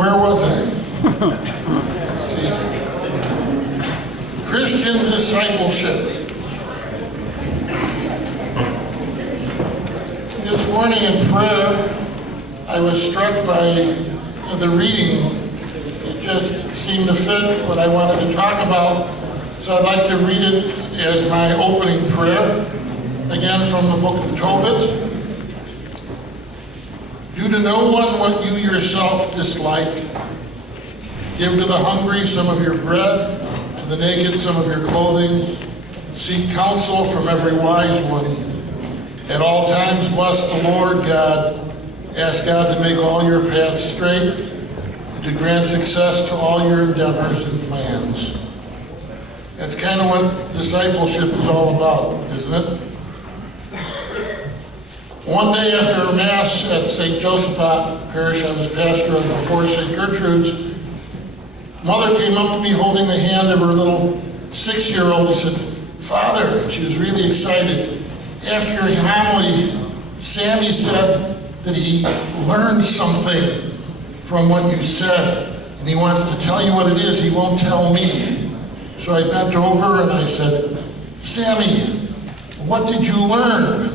Where was I? Let's see. Christian Discipleship. This morning in prayer, I was struck by the reading. It just seemed to fit what I wanted to talk about. So I'd like to read it as my opening prayer, again from the book of Tobit. Do to no one what you yourself dislike. Give to the hungry some of your bread, to the naked some of your clothing. Seek counsel from every wise one. At all times bless the Lord God. Ask God to make all your paths straight, to grant success to all your endeavors and plans. That's kind of what discipleship is all about, isn't it? One day after Mass at St. Josephat Parish I was pastor of before St. Gertrude's, Mother came up to me holding the hand of her little 6-year-old. She said, "Father," and she was really excited. "After your homily, Sammy said that he learned something from what you said, and he wants to tell you what it is. He won't tell me." So I bent over and I said, "Sammy, what did you learn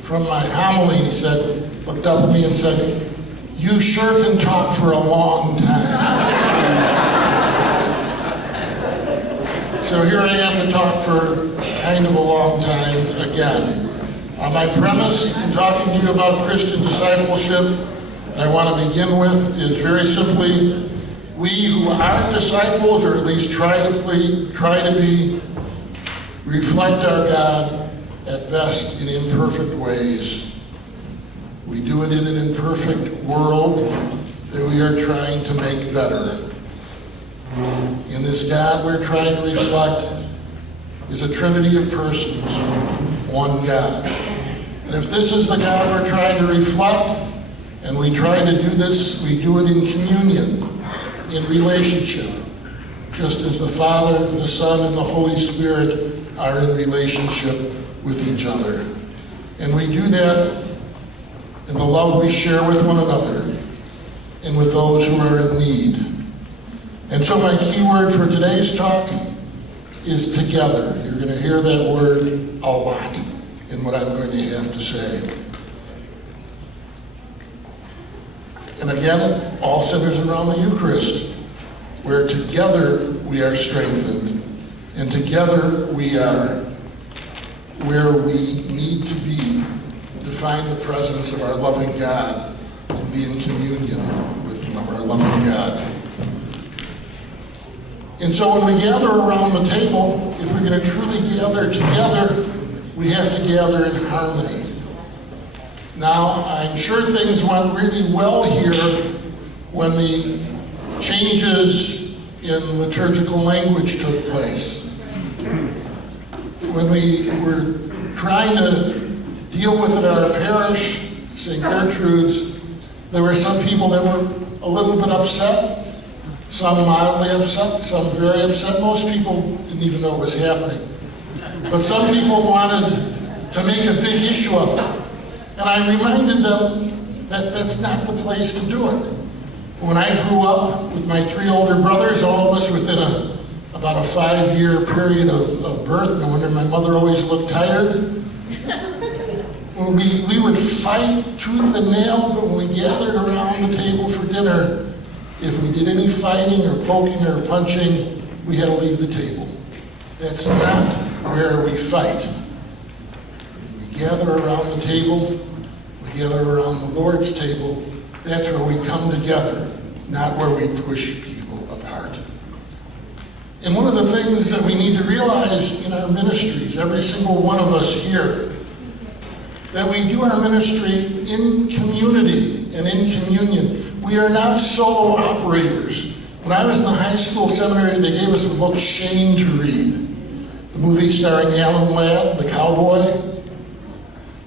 from my homily?" And he said, looked up at me and said, "You sure can talk for a long time." So here I am to talk for kind of a long time again. My premise in talking to you about Christian discipleship, and I want to begin with, is very simply, we who aren't disciples, or at least try to be, reflect our God at best in imperfect ways. We do it in an imperfect world that we are trying to make better. In this God we're trying to reflect is a trinity of persons, one God. And if this is the God we're trying to reflect, and we try to do this, we do it in communion, in relationship, just as the Father, the Son, and the Holy Spirit are in relationship with each other. And we do that in the love we share with one another and with those who are in need. And so my key word for today's talk is together. You're going to hear that word a lot in what I'm going to have to say. And again, all centers around the Eucharist, where together we are strengthened, and together we are where we need to be to find the presence of our loving God and be in communion with our loving God. And so when we gather around the table, if we're going to truly gather together, we have to gather in harmony. Now, I'm sure things went really well here when the changes in liturgical language took place. When we were trying to deal with it at our parish, St. Gertrude's, there were some people that were a little bit upset, some mildly upset, some very upset. Most people didn't even know what was happening. But some people wanted to make a big issue of it. And I reminded them that that's not the place to do it. When I grew up with my 3 older brothers, all of us within about a 5-year period of birth, no wonder my mother always looked tired. We would fight tooth and nail, but when we gathered around the table for dinner, if we did any fighting or poking or punching, we had to leave the table. That's not where we fight. We gather around the table, we gather around the Lord's table. That's where we come together, not where we push people apart. And one of the things that we need to realize in our ministries, every single one of us here, that we do our ministry in community and in communion. We are not solo operators. When I was in the high school seminary, they gave us the book Shame to read. The movie starring Alan Ladd, the cowboy.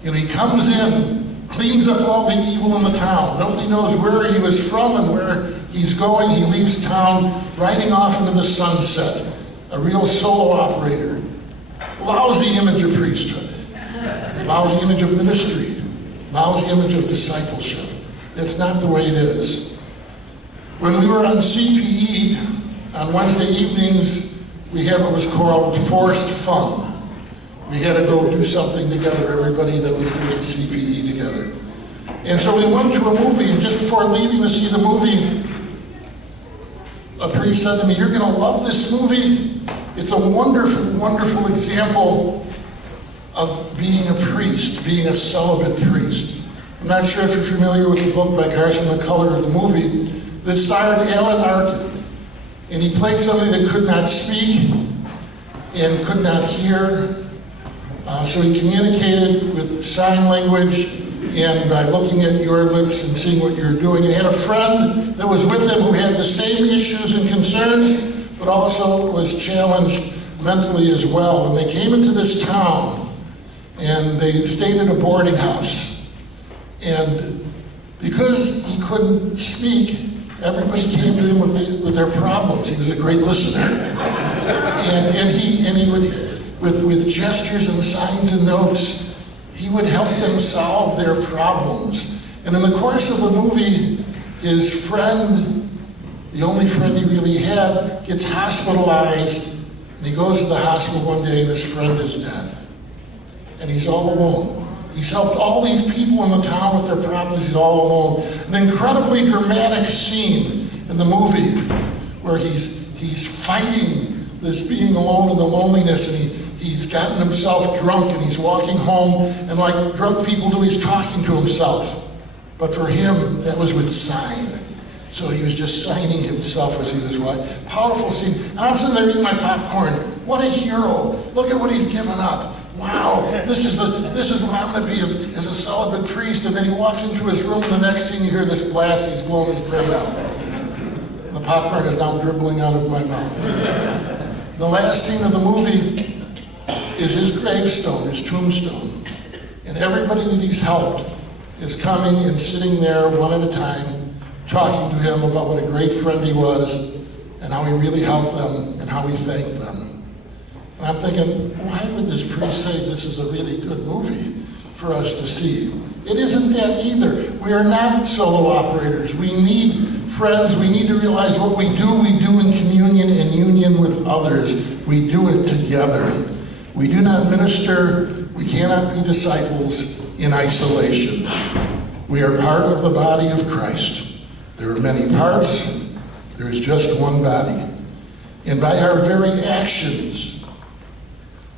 And he comes in, cleans up all the evil in the town. Nobody knows where he was from and where he's going. He leaves town, riding off into the sunset. A real solo operator. Lousy image of priesthood. Lousy image of ministry. Lousy image of discipleship. That's not the way it is. When we were on CPE, on Wednesday evenings, we had what was called forced fun. We had to go do something together, everybody that was doing CPE together. And so we went to a movie, and just before leaving to see the movie, a priest said to me, "You're going to love this movie. It's a wonderful, wonderful example of being a priest, being a celibate priest." I'm not sure if you're familiar with the book by Carson McCullers or the movie, but it starred Alan Arkin. And he played somebody that could not speak and could not hear. So he communicated with sign language and by looking at your lips and seeing what you're doing. He had a friend that was with him who had the same issues and concerns, but also was challenged mentally as well. And they came into this town and they stayed at a boarding house. And because he couldn't speak, everybody came to him with their problems. He was a great listener. And he would, with gestures and signs and notes, he would help them solve their problems. And in the course of the movie, his friend, the only friend he really had, gets hospitalized. And he goes to the hospital one day and his friend is dead. And he's all alone. He's helped all these people in the town with their problems. He's all alone. An incredibly dramatic scene in the movie where he's fighting this being alone and the loneliness, and he's gotten himself drunk and he's walking home, and like drunk people do, he's talking to himself. But for him, that was with sign. So he was just signing himself as he was walking. Powerful scene. And I'm sitting there eating my popcorn. What a hero. Look at what he's given up. Wow, this is what I'm going to be as a celibate priest. And then he walks into his room, and the next thing you hear this blast, he's blowing his brain out. And the popcorn is now dribbling out of my mouth. The last scene of the movie is his gravestone, his tombstone. And everybody that he's helped is coming and sitting there one at a time, talking to him about what a great friend he was, and how he really helped them, and how he thanked them. And I'm thinking, why would this priest say this is a really good movie for us to see? It isn't that either. We are not solo operators. We need friends. We need to realize what we do in communion and union with others. We do it together. We do not minister. We cannot be disciples in isolation. We are part of the body of Christ. There are many parts. There is just one body. And by our very actions,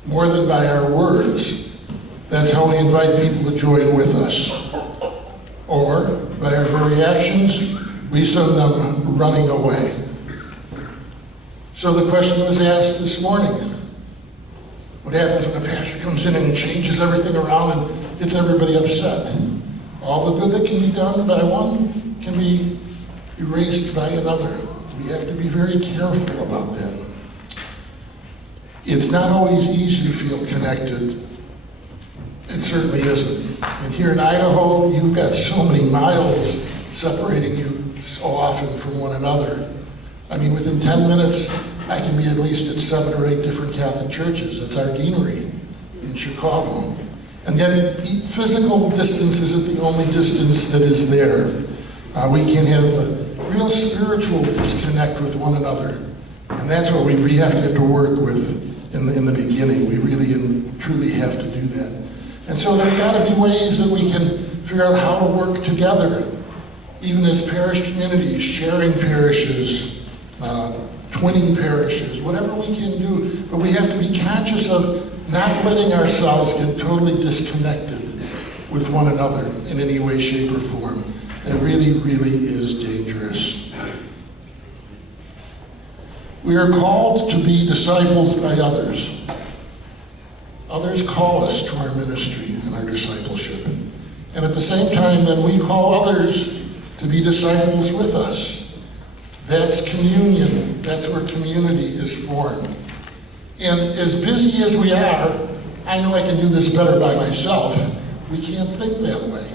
more than by our words, that's how we invite people to join with us. Or, by our very actions, we send them running away. So the question was asked this morning, what happens when a pastor comes in and changes everything around and gets everybody upset? All the good that can be done by one can be erased by another. We have to be very careful about that. It's not always easy to feel connected. It certainly isn't. And here in Idaho, you've got so many miles separating you so often from one another. I mean, within 10 minutes, I can be at least at 7 or 8 different Catholic churches. That's our deanery in Chicago. And yet, physical distance isn't the only distance that is there. We can have a real spiritual disconnect with one another. And that's what we have to work with in the beginning. We really and truly have to do that. And so there have got to be ways that we can figure out how to work together, even as parish communities, sharing parishes, twinning parishes, whatever we can do. But we have to be conscious of not letting ourselves get totally disconnected with one another in any way, shape, or form. That really, really is dangerous. We are called to be disciples by others. Others call us to our ministry and our discipleship. And at the same time, then we call others to be disciples with us. That's communion. That's where community is formed. And as busy as we are, I know I can do this better by myself. We can't think that way.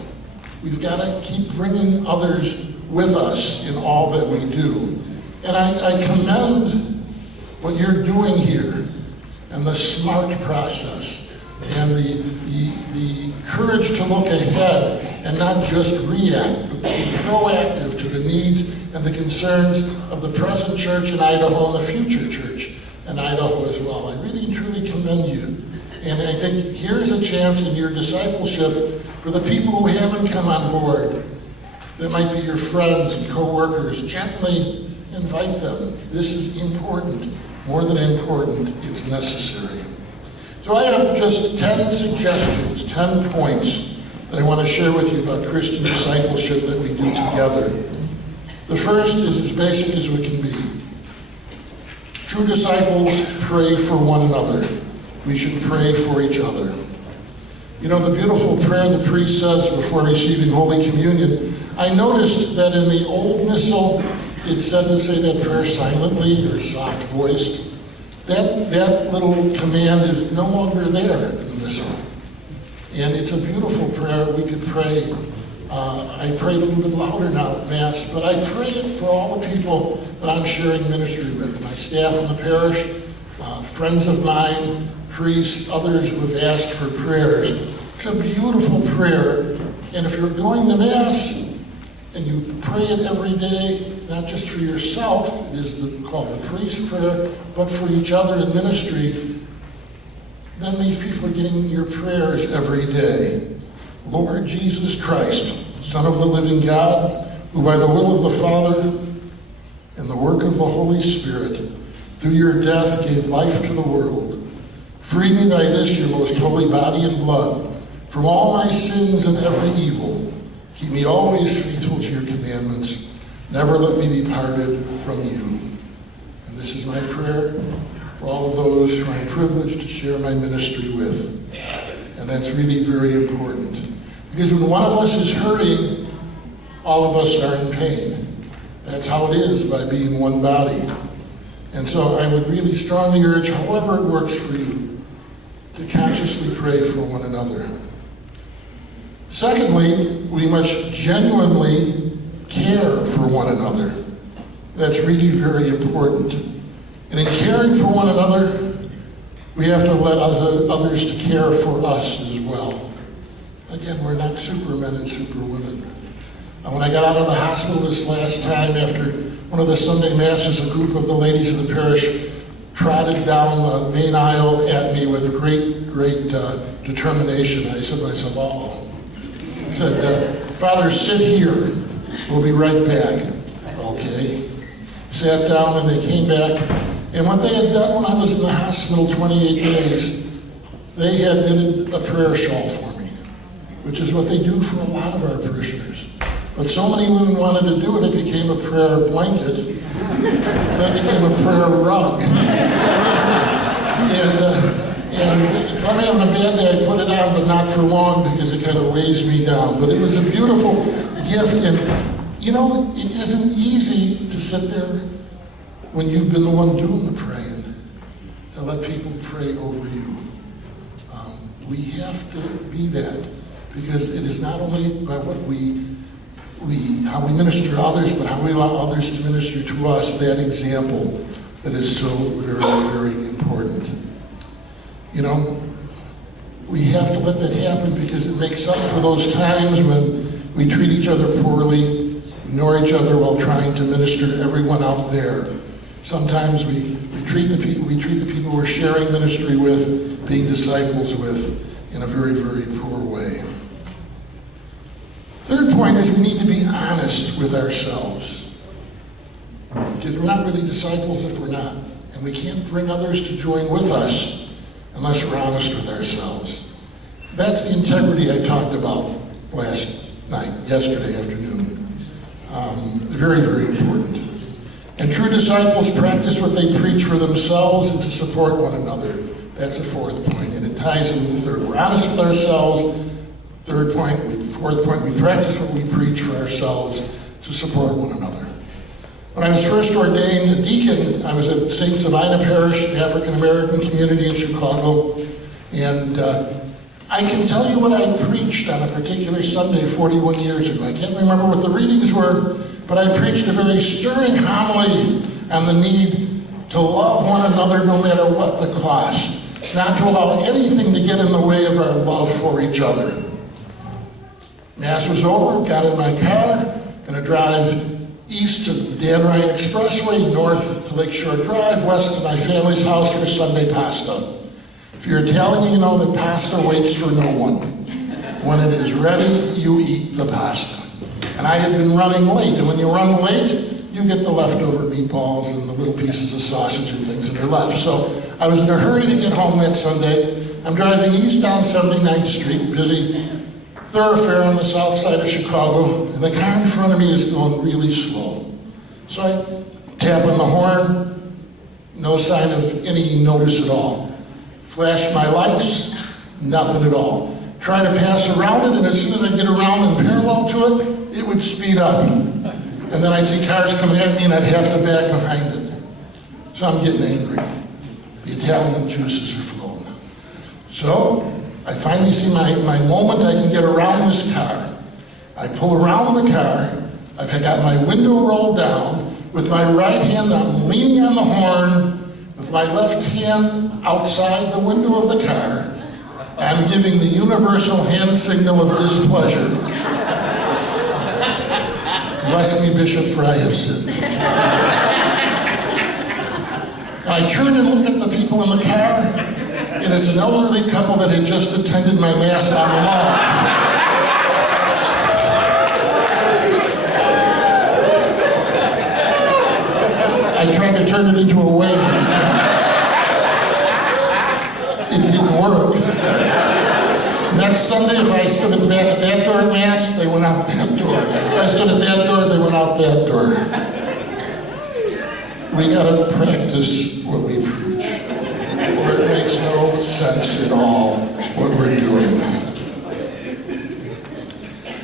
We've got to keep bringing others with us in all that we do. And I commend what you're doing here, and the SMART process, and the courage to look ahead and not just react, but be proactive to the needs and the concerns of the present church in Idaho and the future church in Idaho as well. I really and truly commend you. And I think here's a chance in your discipleship for the people who haven't come on board. That might be your friends and co-workers. Gently invite them. This is important. More than important, it's necessary. So I have just 10 suggestions, 10 points that I want to share with you about Christian discipleship that we do together. The first is as basic as we can be. True disciples pray for one another. We should pray for each other. You know, the beautiful prayer the priest says before receiving Holy Communion, I noticed that in the old missal, it said to say that prayer silently or soft-voiced. That little command is no longer there in the missal. And it's a beautiful prayer. We could pray. I prayed a little bit louder now at Mass, but I pray it for all the people that I'm sharing ministry with, my staff in the parish, friends of mine, priests, others who have asked for prayers. It's a beautiful prayer. And if you're going to Mass and you pray it every day, not just for yourself, it is called the priest's prayer, but for each other in ministry, then these people are getting your prayers every day. Lord Jesus Christ, Son of the living God, who by the will of the Father and the work of the Holy Spirit, through your death gave life to the world, free me by this your most holy body and blood from all my sins and every evil. Keep me always faithful to your commandments. Never let me be parted from you. And this is my prayer for all of those who I'm privileged to share my ministry with. And that's really very important. Because when one of us is hurting, all of us are in pain. That's how it is by being one body. And so I would really strongly urge, however it works for you, to consciously pray for one another. Secondly, we must genuinely care for one another. That's really very important. And in caring for one another, we have to let others to care for us as well. Again, we're not supermen and superwomen. When I got out of the hospital this last time after one of the Sunday Masses, a group of the ladies of the parish trotted down the main aisle at me with great determination. I said to myself, uh-oh. I said, Father, sit here. We'll be right back. Okay. Sat down and they came back. And what they had done when I was in the hospital 28 days, they had knitted a prayer shawl for me, which is what they do for a lot of our parishioners. But so many women wanted to do it, it became a prayer blanket. Then it became a prayer rug. And if I'm having a bad day, I put it on, but not for long because it kind of weighs me down. But it was a beautiful gift. And, you know, it isn't easy to sit there when you've been the one doing the praying, to let people pray over you. We have to be that, because it is not only by what how we minister to others, but how we allow others to minister to us, that example that is so very, very important. You know, we have to let that happen because it makes up for those times when we treat each other poorly, ignore each other while trying to minister to everyone out there. Sometimes we treat the people we're sharing ministry with, being disciples with, in a very, very poor way. Third point is we need to be honest with ourselves. Because we're not really disciples if we're not. And we can't bring others to join with us unless we're honest with ourselves. That's the integrity I talked about yesterday afternoon. Very, very important. And true disciples practice what they preach for themselves and to support one another. That's the fourth point, and it ties in with the third. We're honest with ourselves. Fourth point, we practice what we preach for ourselves to support one another. When I was first ordained a deacon, I was at St. Sabina Parish, the African-American community in Chicago, and I can tell you what I preached on a particular Sunday 41 years ago. I can't remember what the readings were, but I preached a very stirring homily on the need to love one another no matter what the cost, not to allow anything to get in the way of our love for each other. Mass was over, got in my car, gonna drive east to the Dan Ryan Expressway, north to Lakeshore Drive, west to my family's house for Sunday pasta. If you're Italian, you know that pasta waits for no one. When it is ready, you eat the pasta. And I had been running late, and when you run late, you get the leftover meatballs and the little pieces of sausage and things that are left. So I was in a hurry to get home that Sunday. I'm driving east down 79th Street, busy thoroughfare on the south side of Chicago, and the car in front of me is going really slow. So I tap on the horn, no sign of any notice at all. Flash my lights, nothing at all. Try to pass around it, and as soon as I get around and parallel to it, it would speed up. And then I'd see cars coming at me, and I'd have to back behind it. So I'm getting angry. The Italian juices are flowing. So I finally see my moment I can get around this car. I pull around the car. I've got my window rolled down. With my right hand, I'm leaning on the horn. With my left hand outside the window of the car, I'm giving the universal hand signal of displeasure. Bless me, Bishop, for I have sinned. I turn and look at the people in the car, and it's an elderly couple that had just attended my Mass on the lawn. I tried to turn it into a wave. It didn't work. Next Sunday, if I stood at the back of that door at Mass, they went out that door. If I stood at that door, they went out that door. We gotta practice what we preach, or it makes no sense at all what we're doing.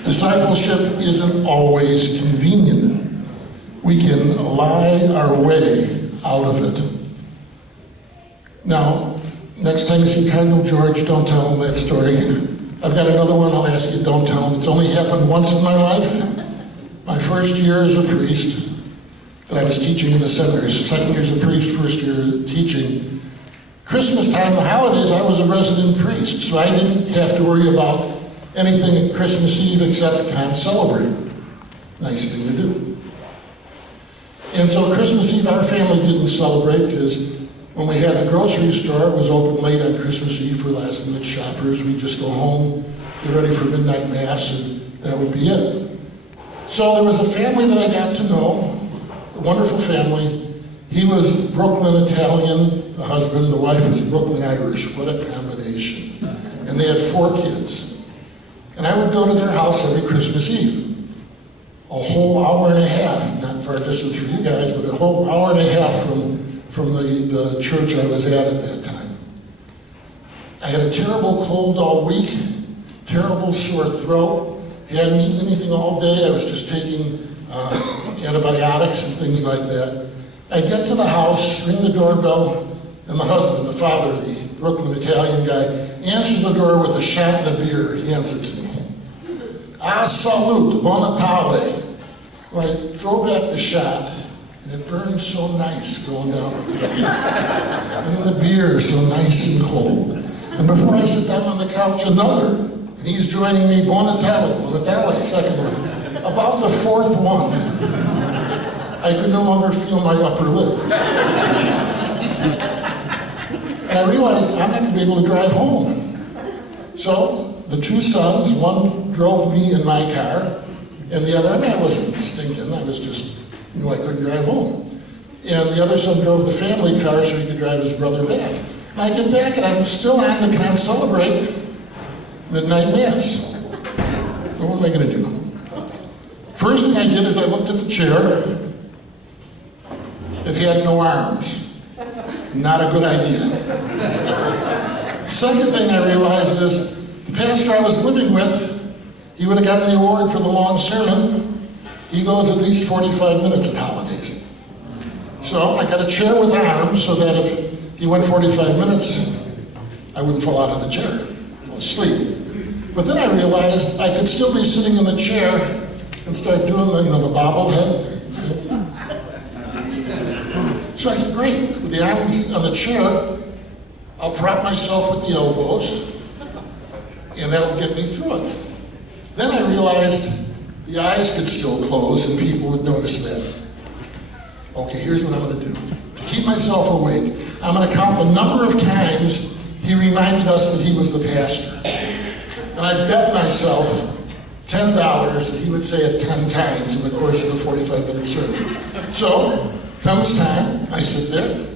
Discipleship isn't always convenient. We can lie our way out of it. Now, next time you see Cardinal George, don't tell him that story. I've got another one I'll ask you, don't tell him. It's only happened once in my life. My first year as a priest, that I was teaching in the seminary. Second year as a priest, first year teaching. Christmas time, the holidays, I was a resident priest, so I didn't have to worry about anything at Christmas Eve except celebrate. Nice thing to do. And so Christmas Eve, our family didn't celebrate because when we had the grocery store, it was open late on Christmas Eve for last-minute shoppers. We'd just go home, get ready for midnight Mass, and that would be it. So there was a family that I got to know, a wonderful family. He was Brooklyn Italian, the husband, the wife was Brooklyn Irish. What a combination. And they had 4 kids. And I would go to their house every Christmas Eve. A whole hour and a half, not far distance from you guys, but a whole hour and a half from the church I was at that time. I had a terrible cold all week, terrible sore throat, hadn't eaten anything all day. I was just taking antibiotics and things like that. I get to the house, ring the doorbell, and the husband, the father, the Brooklyn Italian guy, answers the door with a shot and a beer. He hands it to me. Ah, salute, buon Natale. Well, I throw back the shot, and it burns so nice going down the throat. And then the beer is so nice and cold. And before I sit down on the couch, another. And he's joining me, buon Natale, second one. About the 4th one, I could no longer feel my upper lip. And I realized I'm not going to be able to drive home. So the 2 sons, one drove me in my car, and the other, I wasn't stinking, I was just, I couldn't drive home. And the other son drove the family car so he could drive his brother back. And I get back and I'm still on to celebrate midnight Mass. So what am I going to do? First thing I did is I looked at the chair. It had no arms. Not a good idea. Second thing I realized is the pastor I was living with, he would have gotten the award for the long sermon. He goes at least 45 minutes at holidays. So I got a chair with arms so that if he went 45 minutes, I wouldn't fall out of the chair, fall asleep. But then I realized I could still be sitting in the chair and start doing the bobblehead. So I said, great, with the arms on the chair, I'll prop myself with the elbows, and that'll get me through it. Then I realized The eyes could still close and people would notice that. Okay, here's what I'm going to do. To keep myself awake, I'm going to count the number of times he reminded us that he was the pastor. And I bet myself $10 that he would say it 10 times in the course of the 45-minute sermon. So, comes time, I sit there,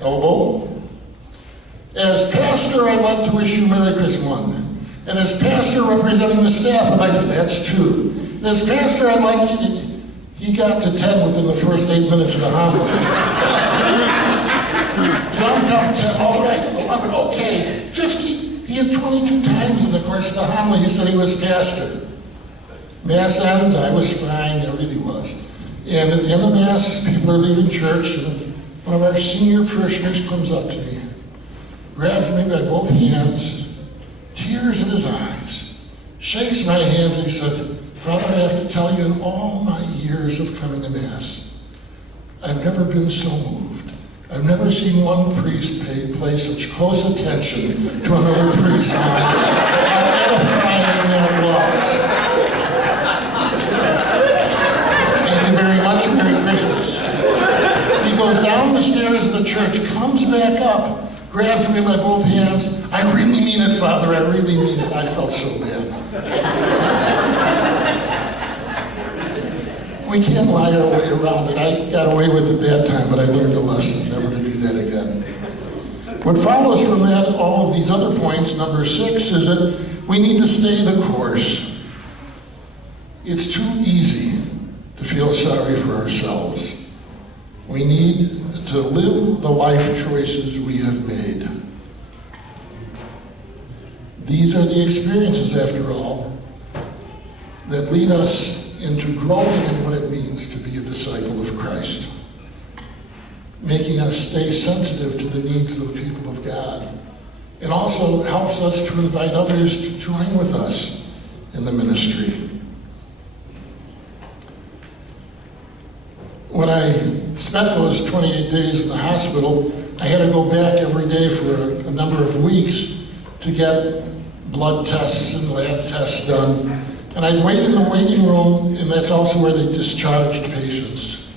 elbow. As pastor, I'd like to wish you Merry Christmas, 1. And as pastor representing the staff, I'd like to, that's 2. And as pastor, I'd like you to, he got to 10 within the first 8 minutes of the homily. So I'm counting 10, all right, 11, okay, 50. He had 22 times in the course of the homily he said he was pastor. Mass ends, I was fine, I really was. And at the end of Mass, people are leaving church, and one of our senior parishioners comes up to me, grabs me by both hands, tears in his eyes, shakes my hands, and he said, Father, I have to tell you, in all my years of coming to Mass, I've never been so moved. I've never seen one priest pay such close attention to another priest. How edifying that was. Thank you very much. Merry Christmas. He goes down the stairs of the church, comes back up, grabs me by both hands. I really mean it, Father. I really mean it. I felt so bad. We can't lie our way around it. I got away with it that time, but I learned a lesson never to do that again. What follows from that, all of these other points, number 6, is that we need to stay the course. It's too easy to feel sorry for ourselves. We need to live the life choices we have made. These are the experiences, after all, that lead us into growing in what it means to be a disciple of Christ, making us stay sensitive to the needs of the people of God, and also helps us to invite others to join with us in the ministry. When I spent those 28 days in the hospital, I had to go back every day for a number of weeks to get blood tests and lab tests done. And I'd wait in the waiting room, and that's also where they discharged patients.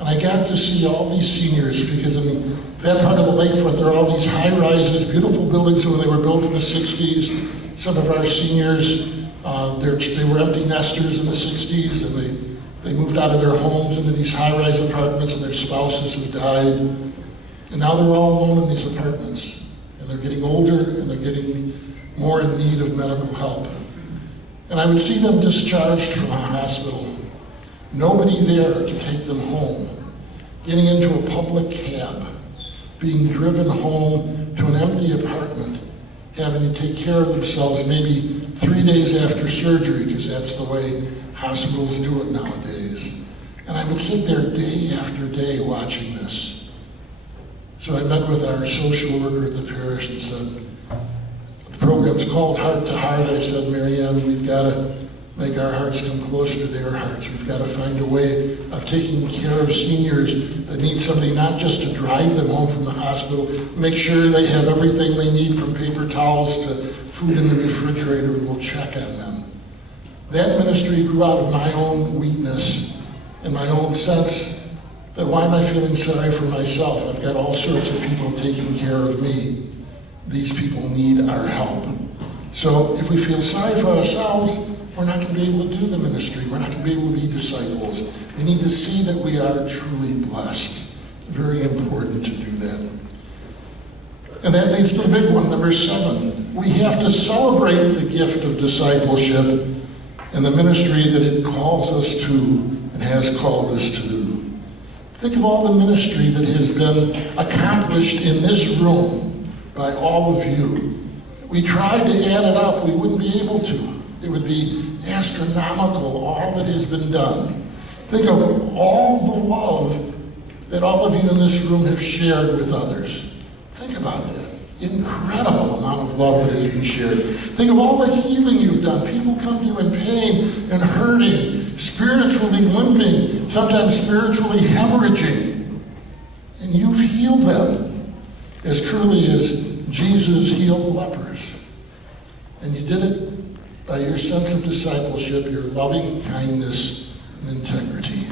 And I got to see all these seniors, because in that part of the lakefront, there are all these high-rises, beautiful buildings when they were built in the 60s. Some of our seniors, they were empty nesters in the 60s, and they moved out of their homes into these high-rise apartments, and their spouses have died. And now they're all alone in these apartments. And they're getting older, and they're getting more in need of medical help. And I would see them discharged from a hospital. Nobody there to take them home. Getting into a public cab. Being driven home to an empty apartment. Having to take care of themselves maybe 3 days after surgery, because that's the way hospitals do it nowadays. And I would sit there day after day watching this. So I met with our social worker at the parish and said, the program's called Heart to Heart. I said, Marianne, we've got to make our hearts come closer to their hearts. We've got to find a way of taking care of seniors that need somebody not just to drive them home from the hospital, make sure they have everything they need from paper towels to food in the refrigerator, and we'll check on them. That ministry grew out of my own weakness and my own sense that why am I feeling sorry for myself? I've got all sorts of people taking care of me. These people need our help. So if we feel sorry for ourselves, we're not going to be able to do the ministry. We're not going to be able to be disciples. We need to see that we are truly blessed. Very important to do that. And that leads to the big one, number 7. We have to celebrate the gift of discipleship and the ministry that it calls us to and has called us to do. Think of all the ministry that has been accomplished in this room by all of you. We tried to add it up. We wouldn't be able to. It would be astronomical, all that has been done. Think of all the love that all of you in this room have shared with others. Think about that. Incredible amount of love that has been shared. Think of all the healing you've done. People come to you in pain and hurting, spiritually limping, sometimes spiritually hemorrhaging. And you've healed them as truly as Jesus healed the lepers. And you did it by your sense of discipleship, your loving kindness and integrity.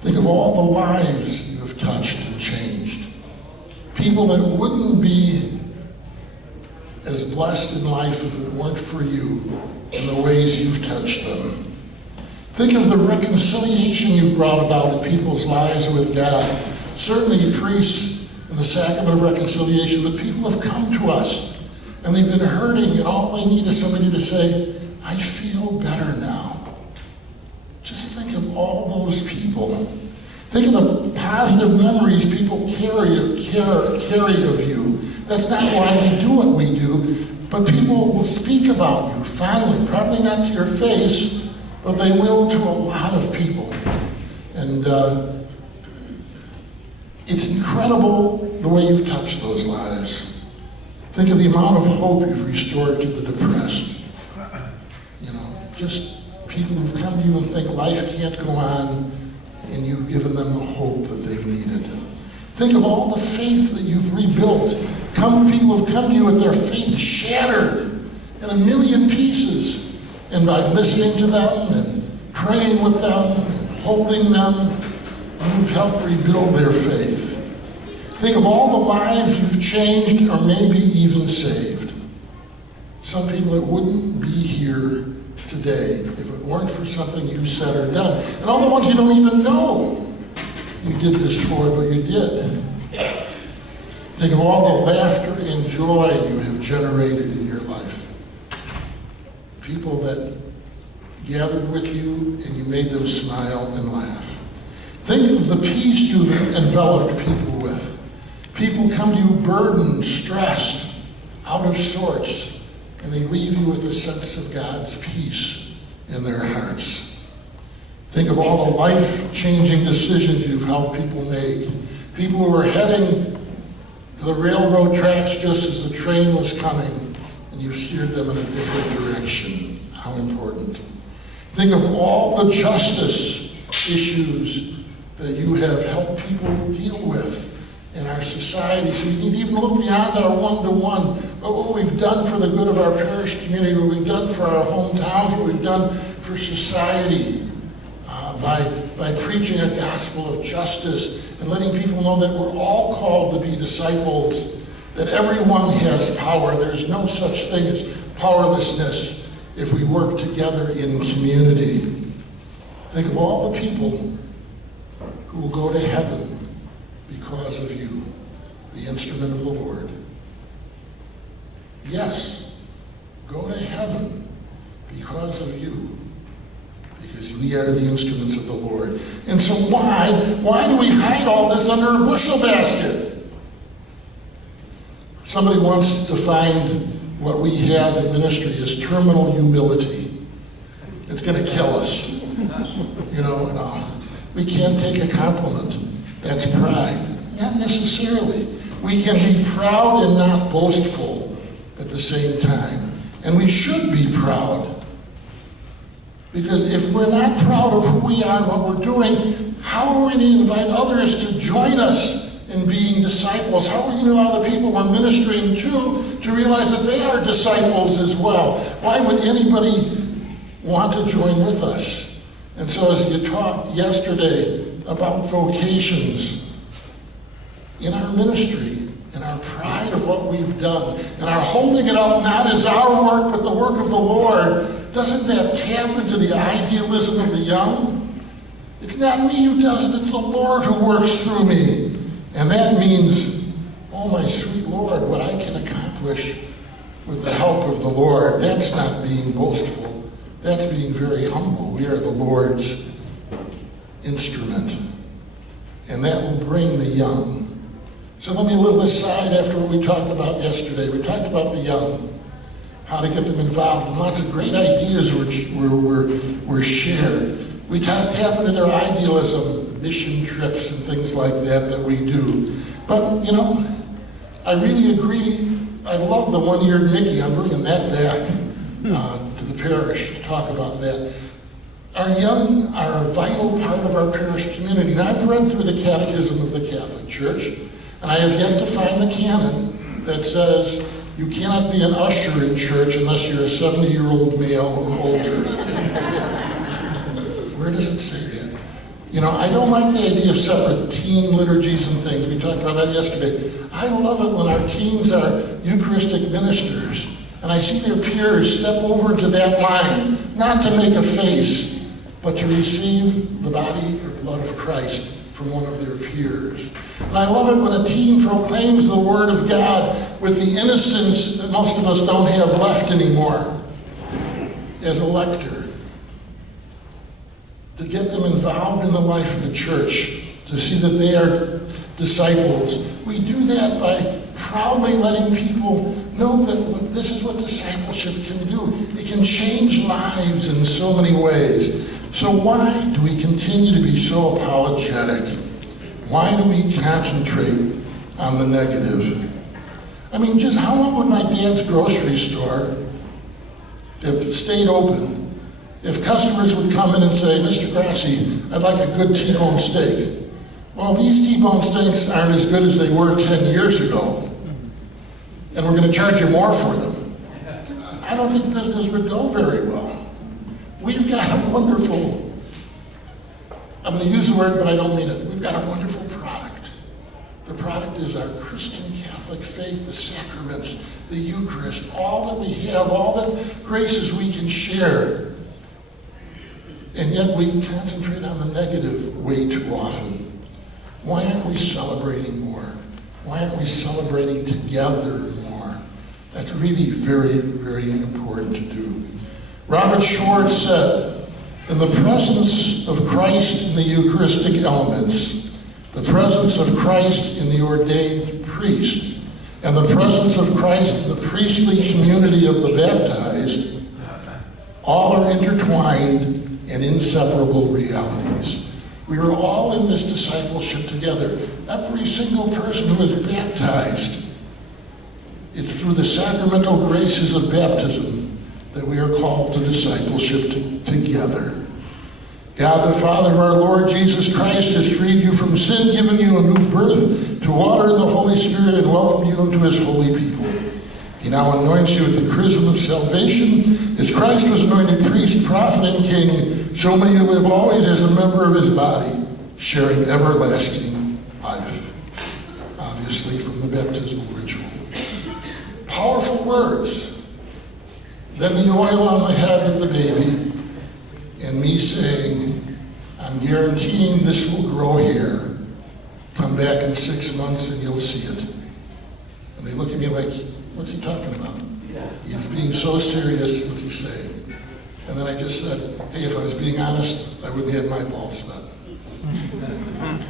Think of all the lives you have touched and changed. People that wouldn't be as blessed in life if it weren't for you and the ways you've touched them. Think of the reconciliation you've brought about in people's lives with God. Certainly priests in the sacrament of reconciliation, the people have come to us and they've been hurting, and all they need is somebody to say, I feel better now. Just think of all those people. Think of the positive memories people carry of you. That's not why we do what we do, but people will speak about you fondly, probably not to your face, but they will to a lot of people. And it's incredible the way you've touched those lives. Think of the amount of hope you've restored to the depressed. Just people who've come to you and think life can't go on, and you've given them the hope that they've needed. Think of all the faith that you've rebuilt. People have come to you with their faith shattered in a million pieces. And by listening to them and praying with them and holding them, you've helped rebuild their faith. Think of all the lives you've changed or maybe even saved. Some people that wouldn't be here today if it weren't for something you said or done. And all the ones you don't even know you did this for, but you did. Think of all the laughter and joy you have generated in your life. People that gathered with you and you made them smile and laugh. Think of the peace you've enveloped people with. People come to you burdened, stressed, out of sorts, and they leave you with a sense of God's peace in their hearts. Think of all the life-changing decisions you've helped people make. People who were heading to the railroad tracks just as the train was coming, and you steered them in a different direction. How important. Think of all the justice issues that you have helped people deal with in our society. So we need to even look beyond our one-to-one, but what we've done for the good of our parish community, what we've done for our hometowns, what we've done for society, by preaching a gospel of justice and letting people know that we're all called to be disciples, that everyone has power. There's no such thing as powerlessness if we work together in community. Think of all the people who will go to heaven because of you, the instrument of the Lord. Yes, go to heaven because of you, because we are the instruments of the Lord. And so why do we hide all this under a bushel basket? Somebody once defined what we have in ministry as terminal humility. It's going to kill us. We can't take a compliment. That's pride. Not necessarily. We can be proud and not boastful at the same time. And we should be proud. Because if we're not proud of who we are and what we're doing, how are we going to invite others to join us in being disciples? How are we going to allow the people we're ministering to realize that they are disciples as well? Why would anybody want to join with us? And so as you talked yesterday about vocations, in our ministry, in our pride of what we've done, and our holding it up not as our work but the work of the Lord, doesn't that tap into the idealism of the young? It's not me who does it, it's the Lord who works through me. And that means, oh my sweet Lord, what I can accomplish with the help of the Lord. That's not being boastful. That's being very humble. We are the Lord's instrument. And that will bring the young. So let me a little aside after what we talked about yesterday. We talked about the young, how to get them involved, and lots of great ideas were shared. We tap into their idealism, mission trips and things like that we do. But, I really agree. I love the one-eared Mickey. I'm bringing that back to the parish to talk about that. Our young are a vital part of our parish community. Now, I've read through the Catechism of the Catholic Church, and I have yet to find the canon that says you cannot be an usher in church unless you're a 70-year-old male or older. Where does it say that? You know, I don't like the idea of separate teen liturgies and things. We talked about that yesterday. I love it when our teens are Eucharistic ministers, and I see their peers step over into that line, not to make a face, but to receive the body or blood of Christ from one of their peers. And I love it when a teen proclaims the Word of God with the innocence that most of us don't have left anymore as a lector. To get them involved in the life of the church, to see that they are disciples. We do that by proudly letting people know that this is what discipleship can do. It can change lives in so many ways. So why do we continue to be so apologetic? Why do we concentrate on the negative? I mean, just how long would my dad's grocery store have stayed open if customers would come in and say, Mr. Grassi, I'd like a good T-bone steak? Well, these T-bone steaks aren't as good as they were 10 years ago, and we're going to charge you more for them. I don't think business would go very well. We've got a wonderful, I'm going to use the word, but I don't mean it. We've got a wonderful product. The product is our Christian Catholic faith, the sacraments, the Eucharist, all that we have, all the graces we can share. And yet we concentrate on the negative way too often. Why aren't we celebrating more? Why aren't we celebrating together more? That's really very, very important to do. Robert Schwartz said, in the presence of Christ in the Eucharistic elements, the presence of Christ in the ordained priest, and the presence of Christ in the priestly community of the baptized, all are intertwined and inseparable realities. We are all in this discipleship together. Every single person who is baptized, it's through the sacramental graces of baptism that we are called to discipleship together. God the Father of our Lord Jesus Christ has freed you from sin, given you a new birth to water in the Holy Spirit, and welcomed you into his holy people. He now anoints you with the chrism of salvation. As Christ was anointed priest, prophet, and king, so may you live always as a member of his body, sharing everlasting life. Obviously from the baptismal ritual. Powerful words. Then the oil on the head of the baby, and me saying, I'm guaranteeing this will grow hair. Come back in 6 months and you'll see it. And they look at me like, what's he talking about? He's being so serious, what's he saying? And then I just said, hey, if I was being honest, I wouldn't have my balls sweat.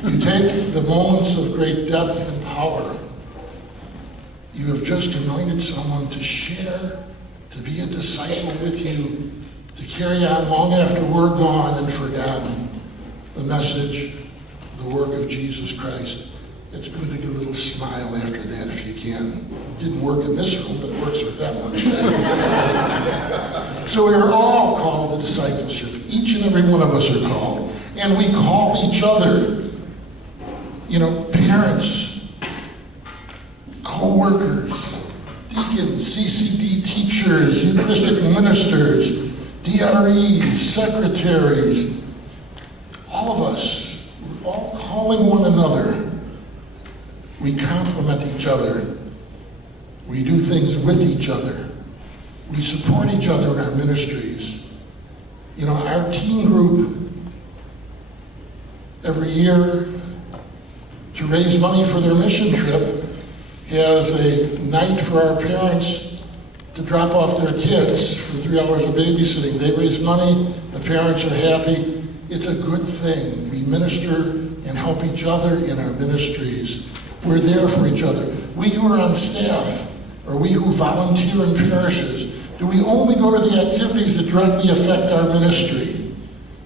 You take the moments of great depth and power. You have just anointed someone to share, to be a disciple with you, to carry on long after we're gone and forgotten the message, the work of Jesus Christ. It's good to get a little smile after that if you can. It didn't work in this room, but it works with them. So we are all called to discipleship. Each and every one of us are called. And we call each other, parents, co-workers, deacons, CCD teachers, Eucharistic ministers, DREs, secretaries, all of us, we're all calling one another. We complement each other. We do things with each other. We support each other in our ministries. Our teen group, every year, to raise money for their mission trip, has a night for our parents to drop off their kids for 3 hours of babysitting. They raise money, the parents are happy. It's a good thing. We minister and help each other in our ministries. We're there for each other. We who are on staff, or we who volunteer in parishes, do we only go to the activities that directly affect our ministry?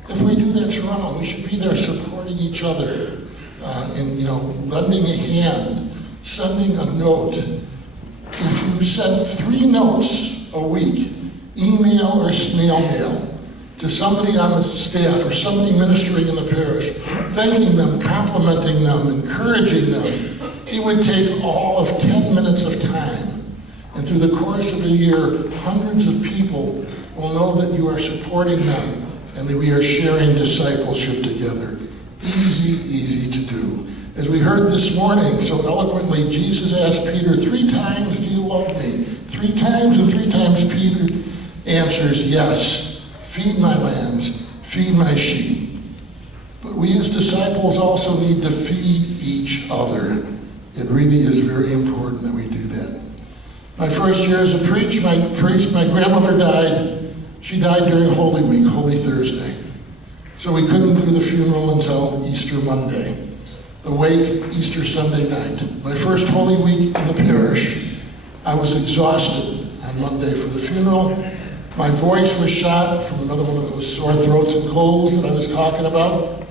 If we do, that's wrong. We should be there supporting each other, lending a hand, sending a note. If you send 3 notes a week, email or snail mail, to somebody on the staff or somebody ministering in the parish, thanking them, complimenting them, encouraging them, it would take all of 10 minutes of time. And through the course of a year, hundreds of people will know that you are supporting them and that we are sharing discipleship together. Easy to do. As we heard this morning so eloquently, Jesus asked Peter 3 times, "Do you love me?" 3 times, and 3 times Peter answers, "Yes, feed my lambs, feed my sheep." But we as disciples also need to feed each other. It really is very important that we do that. My first year as a priest, my grandmother died. She died during Holy Week, Holy Thursday. So we couldn't do the funeral until Easter Monday. The wake, Easter Sunday night. My first Holy Week in the parish, I was exhausted on Monday for the funeral. My voice was shot from another one of those sore throats and colds that I was talking about.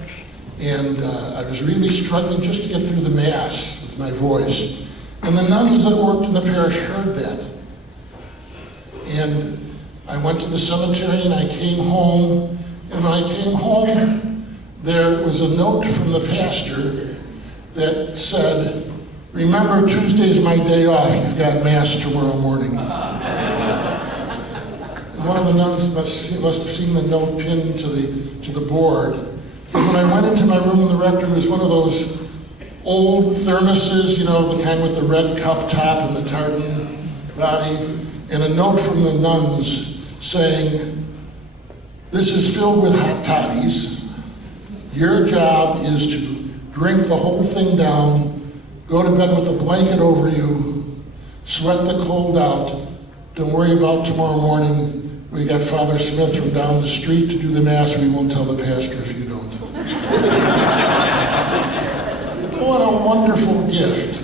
And I was really struggling just to get through the Mass with my voice. And the nuns that worked in the parish heard that. And I went to the cemetery and I came home. And when I came home, there was a note from the pastor that said, "Remember, Tuesday's my day off. You've got Mass tomorrow morning." And one of the nuns must have seen the note pinned to the board. Because when I went into my room in the rectory, it was one of those old thermoses, you know, the kind with the red cup top and the tartan body, and a note from the nuns saying, "This is filled with hot toddies. Your job is to drink the whole thing down, go to bed with a blanket over you, sweat the cold out. Don't worry about tomorrow morning. We got Father Smith from down the street to do the Mass. We won't tell the pastor if you don't." What a wonderful gift.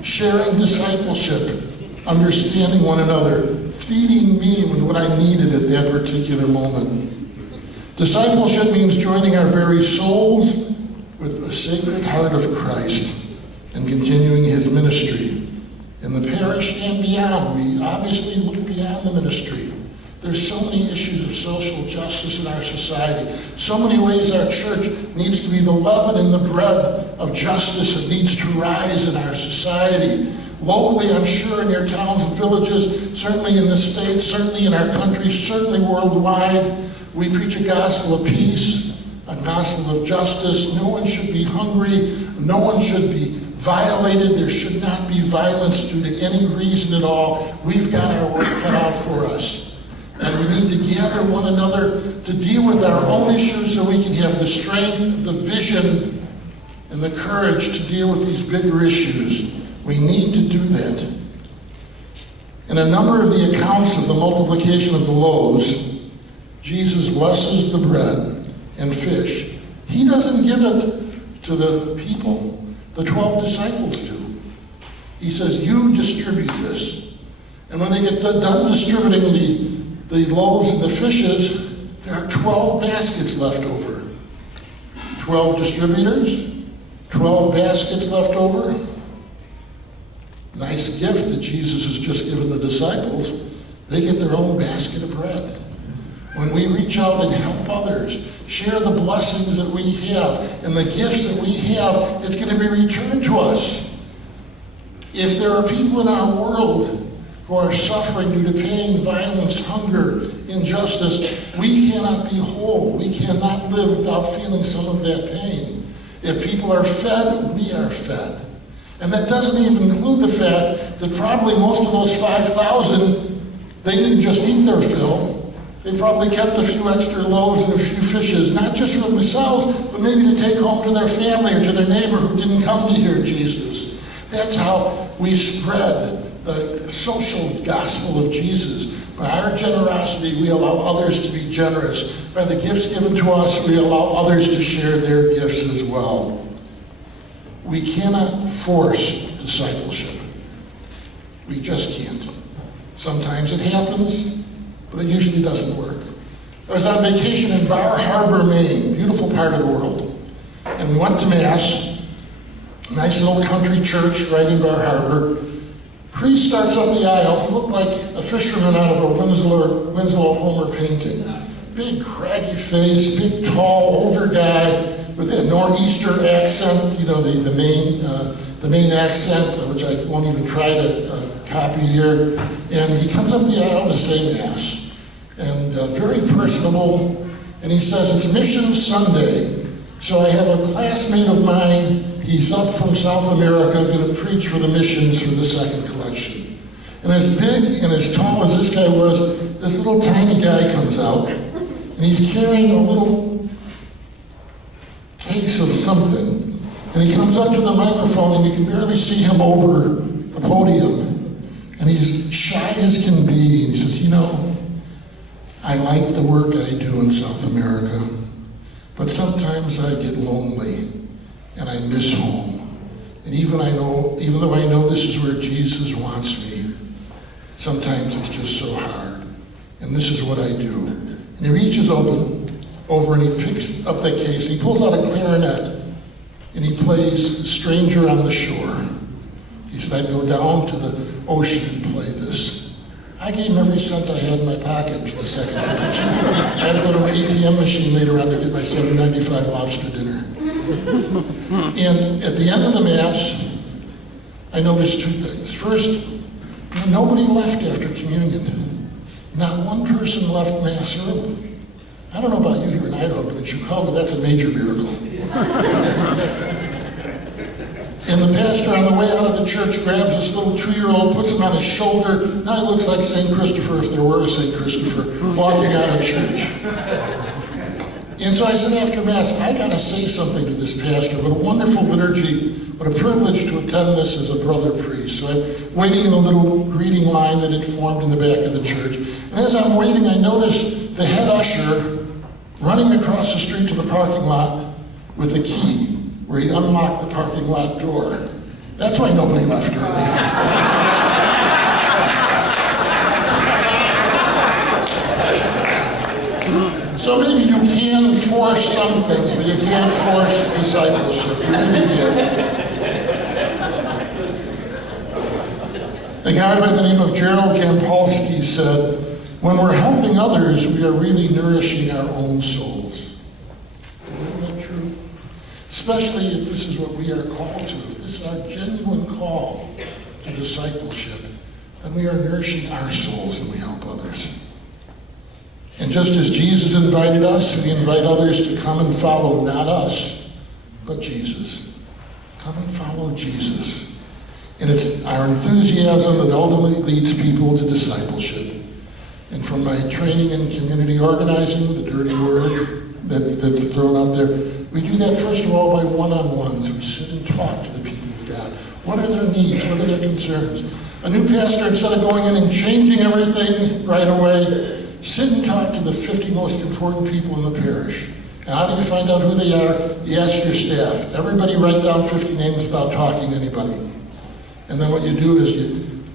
Sharing discipleship, understanding one another, feeding me with what I needed at that particular moment. Discipleship means joining our very souls with the Sacred Heart of Christ and continuing his ministry. In the parish and beyond, we obviously look beyond the ministry. There's so many issues of social justice in our society, so many ways our church needs to be the leaven and the bread of justice that needs to rise in our society. Locally, I'm sure in your towns and villages, certainly in the States, certainly in our country, certainly worldwide, we preach a gospel of peace, a gospel of justice. No one should be hungry. No one should be violated. There should not be violence due to any reason at all. We've got our work cut out for us. And we need to gather one another to deal with our own issues so we can have the strength, the vision, and the courage to deal with these bigger issues. We need to do that. In a number of the accounts of the multiplication of the loaves, Jesus blesses the bread and fish. He doesn't give it to the people. The 12 disciples do. He says, "You distribute this." And when they get done distributing the loaves and the fishes, there are 12 baskets left over. 12 distributors, 12 baskets left over. Nice gift that Jesus has just given the disciples. They get their own basket of bread. When we reach out and help others, share the blessings that we have and the gifts that we have, it's going to be returned to us. If there are people in our world who are suffering due to pain, violence, hunger, injustice, we cannot be whole. We cannot live without feeling some of that pain. If people are fed, we are fed. And that doesn't even include the fact that probably most of those 5,000, they didn't just eat their fill. They probably kept a few extra loaves and a few fishes, not just for themselves, but maybe to take home to their family or to their neighbor who didn't come to hear Jesus. That's how we spread the social gospel of Jesus. By our generosity, we allow others to be generous. By the gifts given to us, we allow others to share their gifts as well. We cannot force discipleship. We just can't. Sometimes it happens, but it usually doesn't work. I was on vacation in Bar Harbor, Maine, beautiful part of the world. And we went to Mass, nice little country church right in Bar Harbor. Priest starts up the aisle. He looked like a fisherman out of a Winslow Homer painting. Big, craggy face, big, tall, older guy with a nor'easter accent, you know, the Maine accent, which I won't even try to copy here. And he comes up the aisle to say Mass. And very personable. And he says, it's Mission Sunday. So I have a classmate of mine. He's up from South America, going to preach for the missions for the second collection. And as big and as tall as this guy was, this little tiny guy comes out. And he's carrying a little case of something. And he comes up to the microphone, and you can barely see him over the podium. And he's shy as can be. And he says, I like the work I do in South America, but sometimes I get lonely, and I miss home. And even though I know this is where Jesus wants me, sometimes it's just so hard. And this is what I do. And he reaches over and he picks up that case, and he pulls out a clarinet, and he plays Stranger on the Shore. He said, I'd go down to the ocean and play this. I gave him every cent I had in my pocket for the second collection. I had to go to an ATM machine later on to get my $7.95 lobster dinner. And at the end of the Mass, I noticed two things. First, nobody left after communion. Not one person left Mass early. I don't know about you here in Idaho, but in Chicago, that's a major miracle. And the pastor on the way out of the church grabs this little 2-year-old, puts him on his shoulder. Now he looks like St. Christopher if there were a St. Christopher walking out of church. And so I said after Mass, I got to say something to this pastor. What a wonderful liturgy. What a privilege to attend this as a brother priest. So I'm waiting in a little greeting line that had formed in the back of the church. And as I'm waiting, I noticed the head usher running across the street to the parking lot with a key, where he unlocked the parking lot door. That's why nobody left early. So maybe you can force some things, but you can't force discipleship. You really can't. A guy by the name of Gerald Jampolsky said, when we're helping others, we are really nourishing our own souls. Isn't that true? Especially if this is what we are called to. If this is our genuine call to discipleship, then we are nourishing our souls and we help others. And just as Jesus invited us, we invite others to come and follow not us, but Jesus. Come and follow Jesus. And it's our enthusiasm that ultimately leads people to discipleship. And from my training in community organizing, the dirty word that's thrown out there, we do that first of all by one-on-ones. We sit and talk to the people of God. What are their needs? What are their concerns? A new pastor, instead of going in and changing everything right away, sit and talk to the 50 most important people in the parish. And how do you find out who they are? You ask your staff. Everybody write down 50 names without talking to anybody. And then what you do is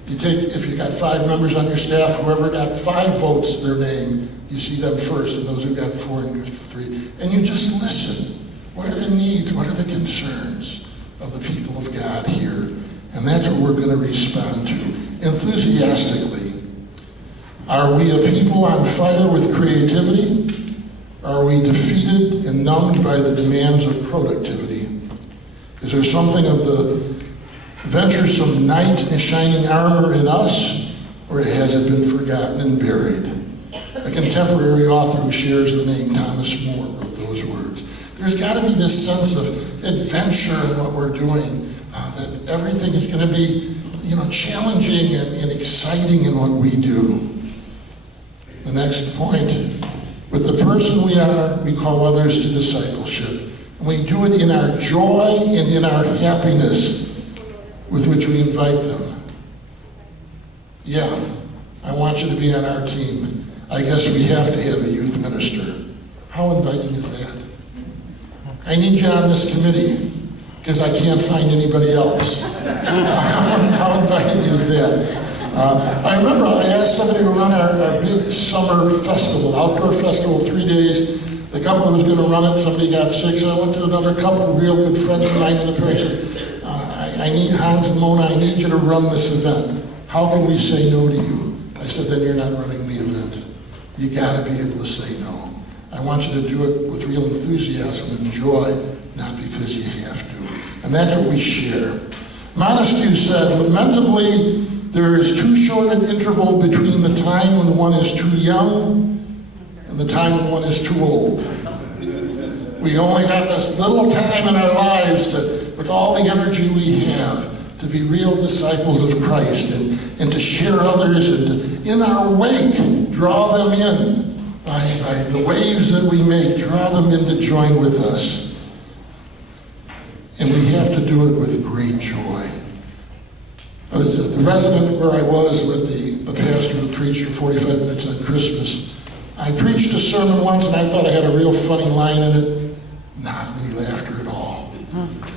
you take, if you got 5 members on your staff, whoever got 5 votes, their name, you see them first, and those who got 4 and 3. And you just listen. What are the needs? What are the concerns of the people of God here? And that's what we're going to respond to enthusiastically. Are we a people on fire with creativity? Are we defeated and numbed by the demands of productivity? Is there something of the venturesome knight in shining armor in us, or has it been forgotten and buried? A contemporary author who shares the name Thomas More wrote those words. There's got to be this sense of adventure in what we're doing, that everything is going to be, challenging and exciting in what we do. The next point, with the person we are, we call others to discipleship. And we do it in our joy and in our happiness with which we invite them. Yeah, I want you to be on our team. I guess we have to have a youth minister. How inviting is that? I need you on this committee because I can't find anybody else. How inviting is that? I remember I asked somebody to run our big summer festival, outdoor festival, 3 days. The couple that was going to run it, somebody got sick, so I went to another couple of real good friends of mine in the parish. I need Hans and Mona, I need you to run this event. How can we say no to you? I said, then you're not running the event. You got to be able to say no. I want you to do it with real enthusiasm and joy, not because you have to. And that's what we share. Montesquieu said, lamentably, there is too short an interval between the time when one is too young and the time when one is too old. We only got this little time in our lives to, with all the energy we have, to be real disciples of Christ and to share others and to, in our wake, draw them in by the waves that we make, draw them in to join with us. And we have to do it with great joy. I was at the resident where I was with the pastor who preached for 45 minutes on Christmas. I preached a sermon once and I thought I had a real funny line in it. Not any laughter at all.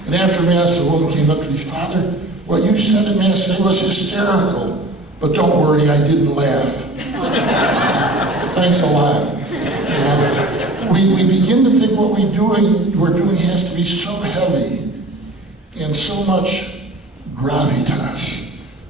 And after Mass, the woman came up to me, Father, what you said at Mass today was hysterical, but don't worry, I didn't laugh. Thanks a lot. You know, we begin to think what we're doing has to be so heavy and so much gravitas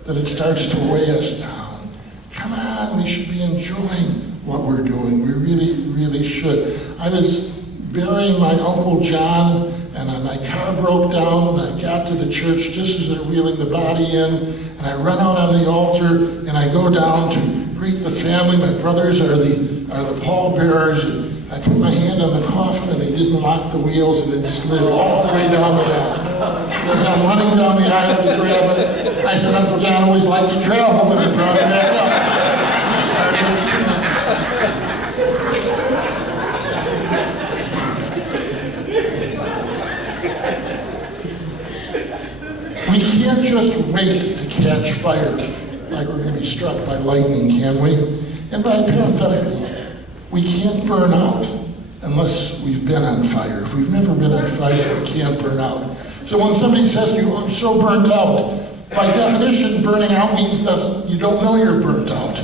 that it starts to weigh us down. Come on, we should be enjoying what we're doing. We really, really should. I was burying my Uncle John, and my car broke down, and I got to the church just as they're wheeling the body in, and I run out on the altar, and I go down to greet the family. My brothers are the pallbearers. I put my hand on the coffin, and they didn't lock the wheels, and it slid all the way down the aisle. As I'm running down the aisle to grab it, I said, Uncle John always liked to travel, and it brought it back up. He started We can't just wait to catch fire like we're going to be struck by lightning, can we? And by parenthetically, we can't burn out unless we've been on fire. If we've never been on fire, we can't burn out. So when somebody says to you, I'm so burnt out, by definition, burning out means you don't know you're burnt out.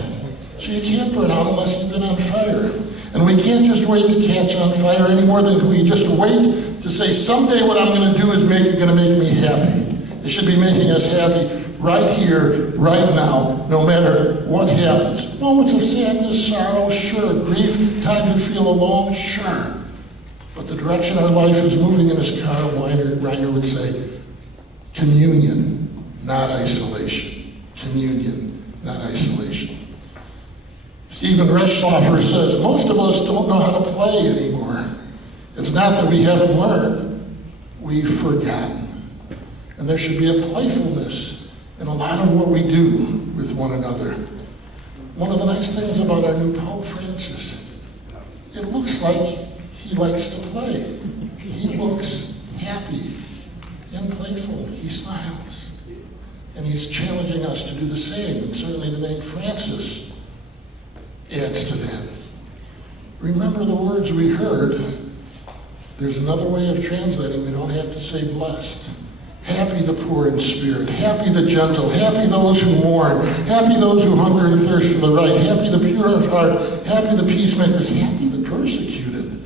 So you can't burn out unless you've been on fire. And we can't just wait to catch on fire any more than we just wait to say, someday what I'm going to do is going to make me happy. It should be making us happy right here, right now, no matter what happens. Moments of sadness, sorrow, sure. Grief, time to feel alone, sure. But the direction our life is moving in, as Karl Reiner would say, communion, not isolation. Communion, not isolation. Stephen Reschloffer says, most of us don't know how to play anymore. It's not that we haven't learned, we've forgotten. And there should be a playfulness in a lot of what we do with one another. One of the nice things about our new Pope Francis, it looks like he likes to play. He looks happy and playful. He smiles. And he's challenging us to do the same. And certainly the name Francis adds to that. Remember the words we heard. There's another way of translating. We don't have to say blessed. Happy the poor in spirit, happy the gentle, happy those who mourn, happy those who hunger and thirst for the right, happy the pure of heart, happy the peacemakers, happy the persecuted.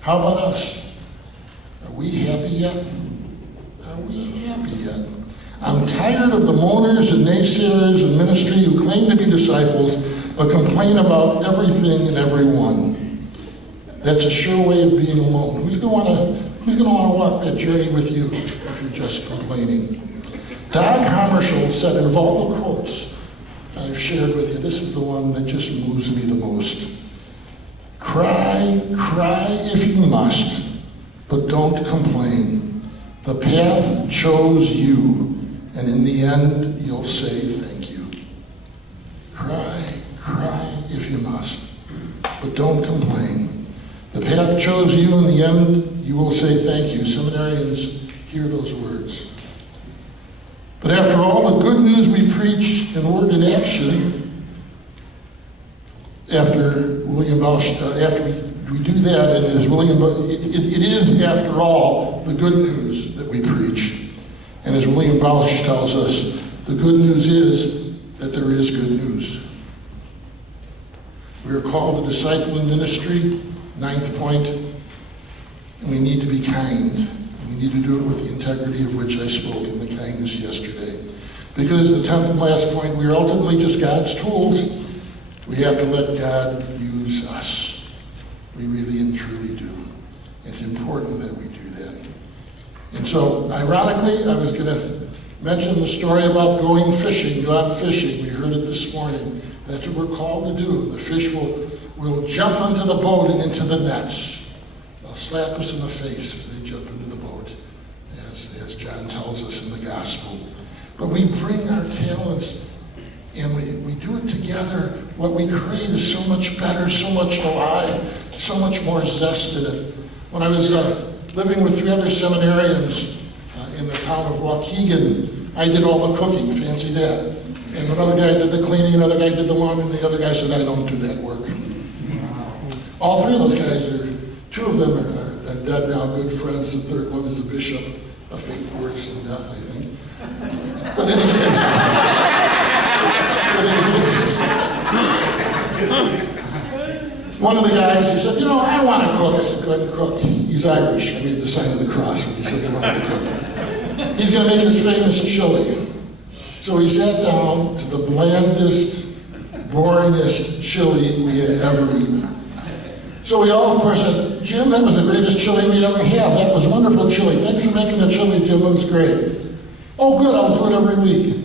How about us? Are we happy yet? Are we happy yet? I'm tired of the mourners and naysayers in ministry who claim to be disciples but complain about everything and everyone. That's a sure way of being alone. Who's going to want to walk that journey with you if you're just complaining? Dag Hammarskjöld said, and of all the quotes I've shared with you, this is the one that just moves me the most. Cry, cry if you must, but don't complain. The path chose you, and in the end, you'll say thank you. Cry, cry if you must, but don't complain. The path chose you, in the end, you will say thank you. Seminarians, hear those words. But after all the good news we preached in word and action, after William Bausch, after we do that, and as William, it is, after all, the good news that we preach. And as William Bausch tells us, the good news is that there is good news. We are called to discipling ministry, 9th point, and we need to be kind. We need to do it with the integrity of which I spoke in the kindness yesterday. Because the 10th and last point, we are ultimately just God's tools. We have to let God use us. We really and truly do. It's important that we do that. And so, ironically, I was going to mentioned the story about going fishing, gone fishing. We heard it this morning. That's what we're called to do. And the fish will jump onto the boat and into the nets. They'll slap us in the face as they jump into the boat, as John tells us in the gospel. But we bring our talents and we do it together. What we create is so much better, so much alive, so much more zest in it. When I was living with 3 other seminarians in the town of Waukegan, I did all the cooking, fancy that. And another guy did the cleaning, another guy did the laundry, and the other guy said, I don't do that work. All 3 of those guys 2 of them are dead now, good friends. The 3rd one is a bishop, a fate worse than death, I think. But in any case, one of the guys, he said, I want to cook. I said, go ahead and cook. He's Irish. I made the sign of the cross when he said he wanted to cook. He's going to make his famous chili. So he sat down to the blandest, boringest chili we had ever eaten. So we all, of course, said, Jim, that was the greatest chili we ever had. That was wonderful chili. Thanks for making the chili, Jim. It was great. Oh, good. I'll do it every week.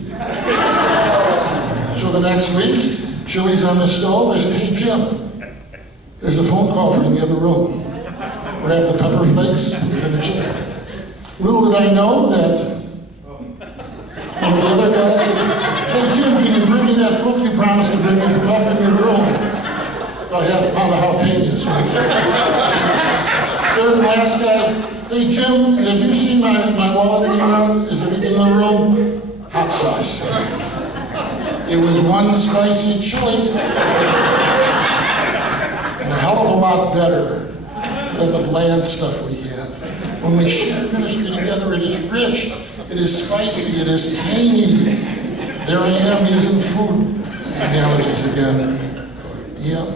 So the next week, chili's on the stove. I said, hey, Jim, there's a phone call from the other room. Grab the pepper flakes and the chili. Little did I know that one of the other guys said, hey, Jim, can you bring me that book you promised to bring me from up in your room? About half a pound of jalapenos. 3rd last guy, hey, Jim, have you seen my wallet in your room? Is it in the room? Hot sauce. It was one spicy chili. And a hell of a lot better than the bland stuff we had. When we share ministry together, it is rich, it is spicy, it is tangy. There I am using food analogies again. Yeah,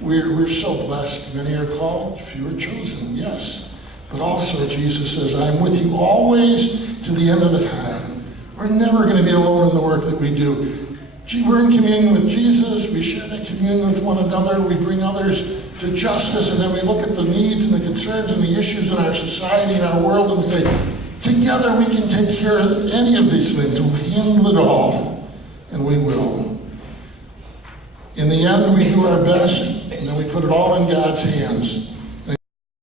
we're so blessed. Many are called, few are chosen, yes. But also Jesus says, I'm with you always to the end of the time. We're never going to be alone in the work that we do. We're in communion with Jesus, we share that communion with one another, we bring others to justice, and then we look at the needs and the concerns and the issues in our society and our world and say, together we can take care of any of these things. We'll handle it all, and we will. In the end, we do our best, and then we put it all in God's hands.